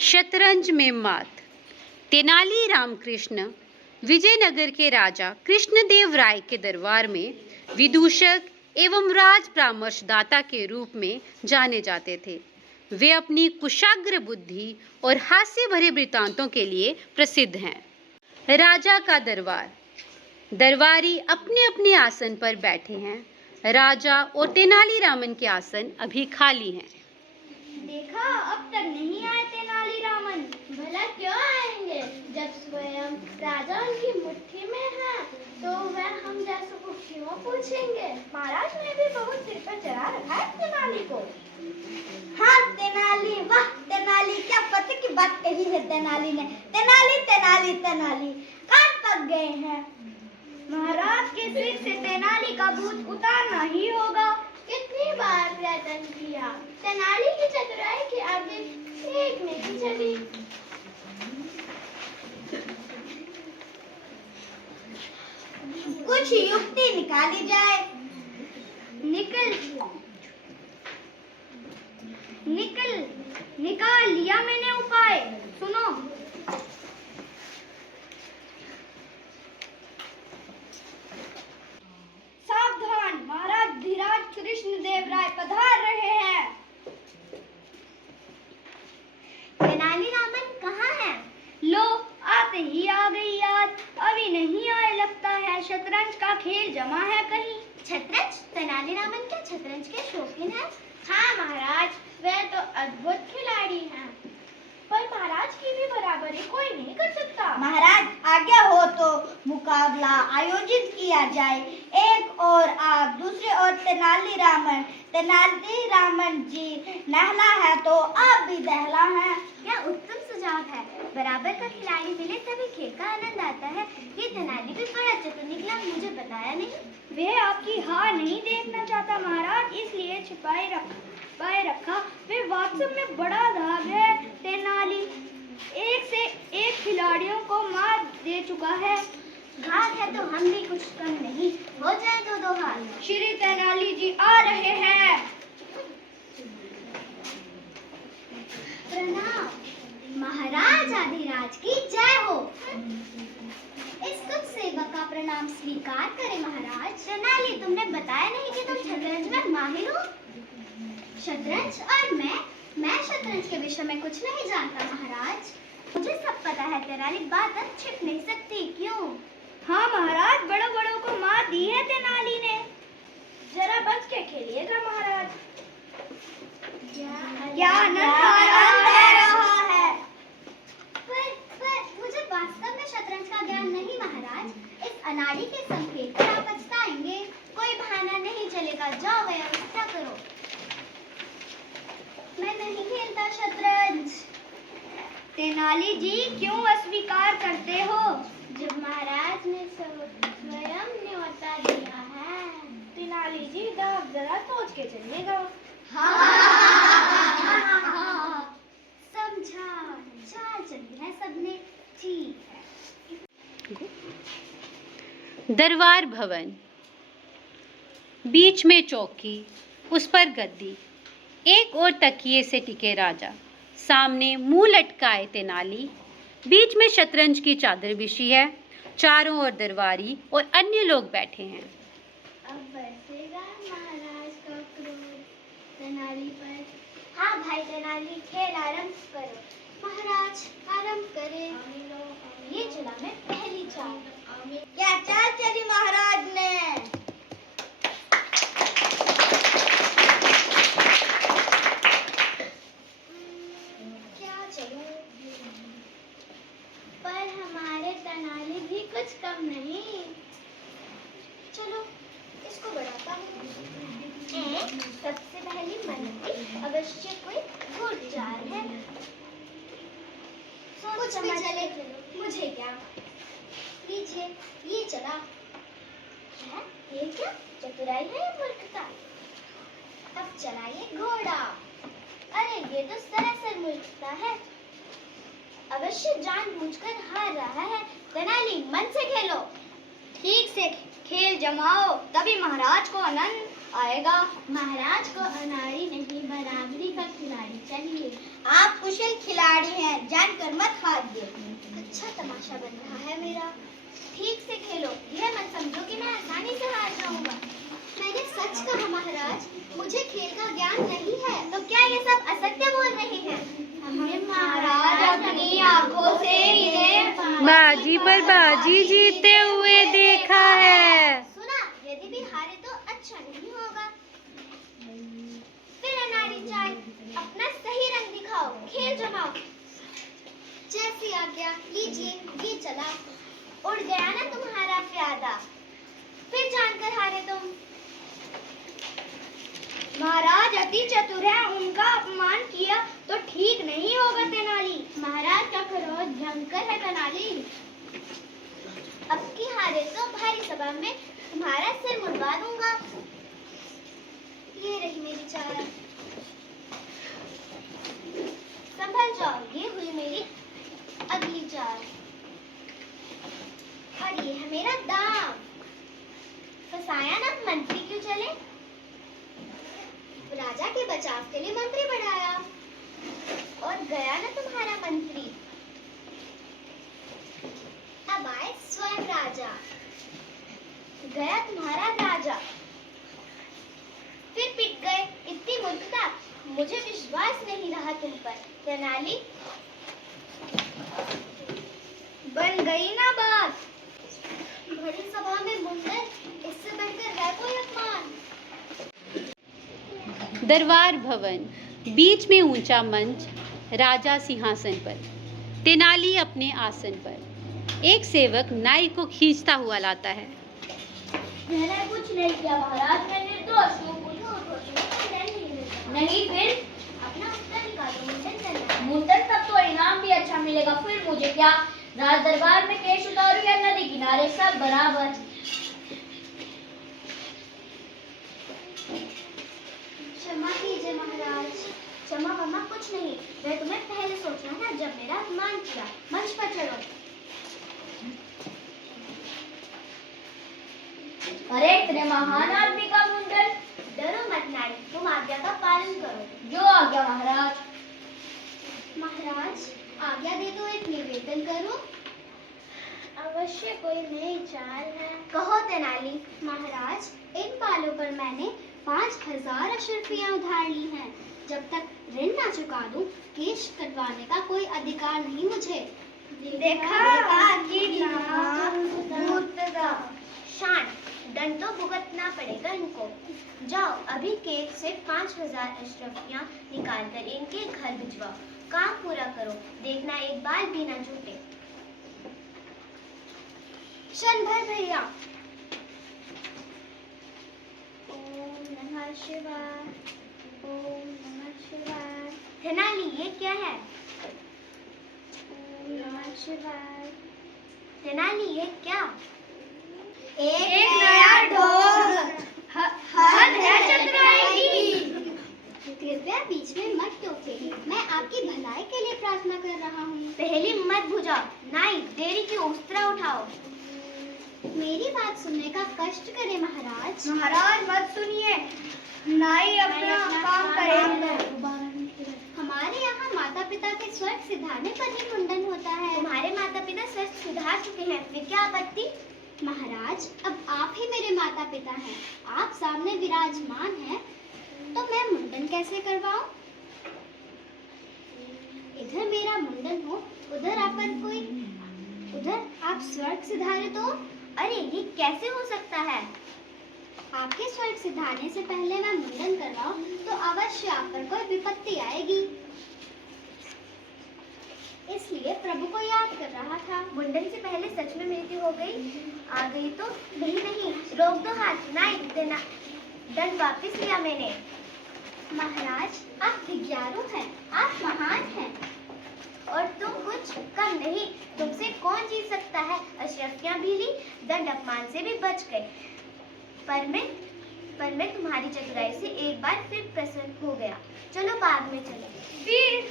शतरंज में मात। तेनाली रामकृष्ण विजयनगर के राजा कृष्णदेव राय के दरबार में विदूषक एवं राज परामर्शदाता के रूप में जाने जाते थे। वे अपनी कुशाग्र बुद्धि और हास्य भरे वृत्तांतों के लिए प्रसिद्ध हैं। राजा का दरबार। दरबारी अपने अपने आसन पर बैठे हैं। राजा और तेनालीरामन के आसन अभी खाली हैं। देखा, अब तक नहीं आए तेनालीरामन। भला क्यों आएंगे? जब स्वयं राजा उनकी मुट्ठी में है तो वह हम जैसों को क्यों पूछेंगे? महाराज ने भी बहुत सिर पर चढ़ा रखा है तेनाली को। हाँ तेनाली, वाह तेनाली, क्या पते की बात कही है तेनाली ने। तेनाली तेनाली तेनाली, कान पक गए हैं। महाराज के सिर से तेनाली का भूत उतारना ही होगा। कितनी बार प्रयत्न किया, तेनाली की चतुराई के आगे एक नहीं चली। कुछ युक्ति निकाली जाए। निकाल लिया मैंने उपाय, सुनो। सावधान, महाराज धीराज कृष्णदेव राय पधार रहे हैं। तेनालीरामन कहाँ हैं? लो, आते ही आ गई याद। अभी नहीं आए लगता है। शतरंज का खेल जमा है कहीं। शतरंज? तेनालीरामन क्या शतरंज के शौकीन हैं? हाँ महाराज, वह तो अद्भुत खिलाड़ी हैं, पर महाराज की भी बराबरी कोई नहीं कर सकता। महाराज आज्ञा हो तो मुकाबला आयोजित किया जाए। एक और आप, दूसरे और तेनालीरामन। तेनालीरामन जी नहला है तो आप भी दहला हैं। क्या उत्तम सुझाव है। बराबर का खिलाड़ी मिले तभी खेल का आनंद आता है। ये तेनाली भी बड़ा चतुर निकला, मुझे बताया नहीं। वह आपकी हार नहीं देखना चाहता महाराज, इसलिए छिपाए रखा। वे वास्तव में बड़ा धाग है। तेनाली एक से एक खिलाड़ियों को मार दे चुका है। घात है तो हम भी कुछ कम नहीं, हो जाए दो हार। श्री तेनाली जी आ रहे हैं। प्रणाम। महाराज आदिराज की जय हो। इस कुछ सेवक का प्रणाम स्वीकार करें महाराज। तेनाली, तुमने बताया नहीं कि तुम शतरंज में माहिर हो। शतरंज और मैं शतरंज के विषय में कुछ नहीं जानता महाराज। मुझे सब पता है तेनाली, बात अब छिप नहीं सकती। क्यों? हाँ महाराज, बड़ों को मार दी है तेनाली ने। जरा बच के खेलिएगा महाराज। क्या आनंद ले रहा है। पर मुझे वास्तव में शतरंज का ज्ञान नहीं महाराज। इस अनाड़ी के संकेत पर आप पछताएंगे। कोई बहाना नहीं चलेगा, जाओ व्यवस्था करो। मैं नहीं खेलता शतरंज। तेनाली जी क्यों अस्वीकार करते हो? जब महाराज ने स्वयं न्योता दिया है। तेनाली जी दाव जरा सोच के चलिएगा। हाँ, समझा। चाल चली है सबने, ठीक है। दरबार भवन। बीच में चौकी, उस पर गद्दी, एक और तकिए से टिके राजा, सामने मुंह लटकाए तेनाली, बीच में शतरंज की चादर बिछी है। चारों ओर दरबारी और अन्य लोग बैठे हैं। अब बरसेगा महाराज का क्रोध तेनाली पर। हाँ भाई तेनाली, खेल आरंभ करो। महाराज आरंभ करें। ये चला मैं पहली चाल। क्या चाल चली महाराज ने? पर हमारे तेनाली भी कुछ कम नहीं। चलो इसको बढ़ाता हूँ। सबसे पहली मनती अवश्य कोई गुड चाल है। कुछ भी चले, मुझे क्या। लीजिए, ये चला है। ये क्या चतुराई है या मूर्खता? अब चलाइए घोड़ा। अरे ये तो सरासर मूर्खता है। अवश्य जानबूझकर हार रहा है। तेनाली मन से खेलो, ठीक से खेल जमाओ, तभी महाराज को आनंद आएगा। महाराज को अनाड़ी नहीं बराबरी का खिलाड़ी चाहिए। आप कुशल खिलाड़ी हैं, जानकर मत हाथ दे। अच्छा तमाशा बन रहा है मेरा। ठीक से खेलो, यह मत समझो कि मैं आसानी से हार जाऊंगा। मैंने सच कहा महाराज, मुझे खेल का ज्ञान नहीं है। तो क्या ये सब असत्य बोल रहे हैं? हमने महाराज अपनी आंखों से इन्हें बाजी पर बाजी जीते हुए देखा है। सुना, यदि भी हारे तो अच्छा नहीं होगा। फिर अनाड़ी चाय, अपना सही रंग दिखाओ, खेल जमाओ। जैसी आज्ञा, लीजिए, ये चला। उड़ गया ना तुम्हारा प्यादा, फिर जानकर हारे तुम। महाराज अति चतुर है, उनका अपमान किया तो ठीक नहीं होगा तेनाली। महाराज का क्रोध भयंकर है तेनाली। अब की हारे तो भारी सभा में तुम्हारा सिर मुड़वा दूंगा। ये रही मेरी चारा, संभल जाओ। ये हुई मेरी अगली चाल, और ये है मेरा दाम। फसाया ना, मंत्री क्यों चले? राजा के बचाव के लिए मंत्री बढ़ाया, और गया ना तुम्हारा मंत्री। अब आए स्वयं राजा, गया तुम्हारा राजा। फिर पिट गए, इतनी मूर्खता, मुझे विश्वास नहीं रहा तुम पर। तेनाली, बन गई ना बात। बड़ी सभा में मुंडन, इससे बढ़कर है कोई अपमान? दरबार भवन, बीच में ऊंचा मंच, राजा सिंहासन पर, तेनाली अपने आसन पर। एक सेवक नाई को खींचता हुआ लाता है। मैंने कुछ नहीं किया महाराज, मैं निर्दोष हूँ। नहीं, फिर अपना उत्तर निकालो। मुंडन करना है। मुंडन तब तो इनाम भी अच्छा मिलेगा, फिर मुझे क्या? राज दरबार में केश उतारू या नदी किनारे, सब बराबर। क्षमा कीजिए महाराज। क्षमा वमा कुछ नहीं, मैं तुम्हें पहले सोचना था जब मेरा अपमान किया। मंच पर चलो। अरे इतने महान आदमी का मुंडन। डरो मत नारी, तुम आज्ञा का पालन करो। जो आज्ञा महाराज। महाराज आज्ञा दे तो एक निवेदन करूं। अवश्य कोई नई चाल है। कहो तेनाली। महाराज, इन बालों पर मैंने 5000 अशर्फियां उधार ली हैं। जब तक ऋण ना चुका दूं, केश कटवाने का कोई अधिकार नहीं मुझे। शान, दंड तो भुगतना पड़ेगा इनको। जाओ, अभी केश से 5000 अशर्फियां निकाल कर इनके घर भिजवाओ। काम पूरा करो, देखना एक बाल भी ना छूटे। क्षण भर भैया। ओम नमः शिवाय, ओम नमः शिवाय। तेनाली, ये क्या है? ओम नमः शिवाय। तेनाली, ये क्या? एक नया ढोल। हद है चतुराई की। कृपया बीच में मत टोके, मैं आपकी भलाई के लिए प्रार्थना कर रहा हूँ। पहले मत बुझाओ, नाई, देरी की उस्तरा उठाओ। मेरी बात सुनने का कष्ट करे महाराज। महाराज मत सुनिए, नाई अपना काम करेगा। हमारे यहाँ माता पिता के स्वर्ग सिधारने पर ही मुंडन होता है। तुम्हारे माता पिता स्वर्ग सिधार चुके हैं, फिर क्या आपत्ति? महाराज, अब आप ही मेरे माता पिता हैं, आप सामने विराजमान हैं, तो मैं मुंडन कैसे करवाऊं? इधर मेरा मुंडन हो, उधर आप स्वर्ग सिधारे तो? अरे ये कैसे हो सकता है? आपके स्वर्ग सिधारने से पहले मैं मुंडन करवाऊं तो अवश्य आप पर कोई विपत्ति आएगी, इसलिए प्रभु को याद कर रहा था। मुंडन से पहले सच में मृत्यु हो गई, आ गई तो? नहीं, रोक दो हाथ। नाई, दंड वापस लिया मैंने। महाराज, आप विज्ञारू हैं, आप महान हैं, और तुम कुछ कम नहीं। तुमसे कौन जीत सकता है? अशर्फियां भी ली, दंड अपमान से भी बच गए, पर मैं तुम्हारी चतुराई से एक बार फिर प्रसन्न हो गया। चलो बाग में चलो। वीर,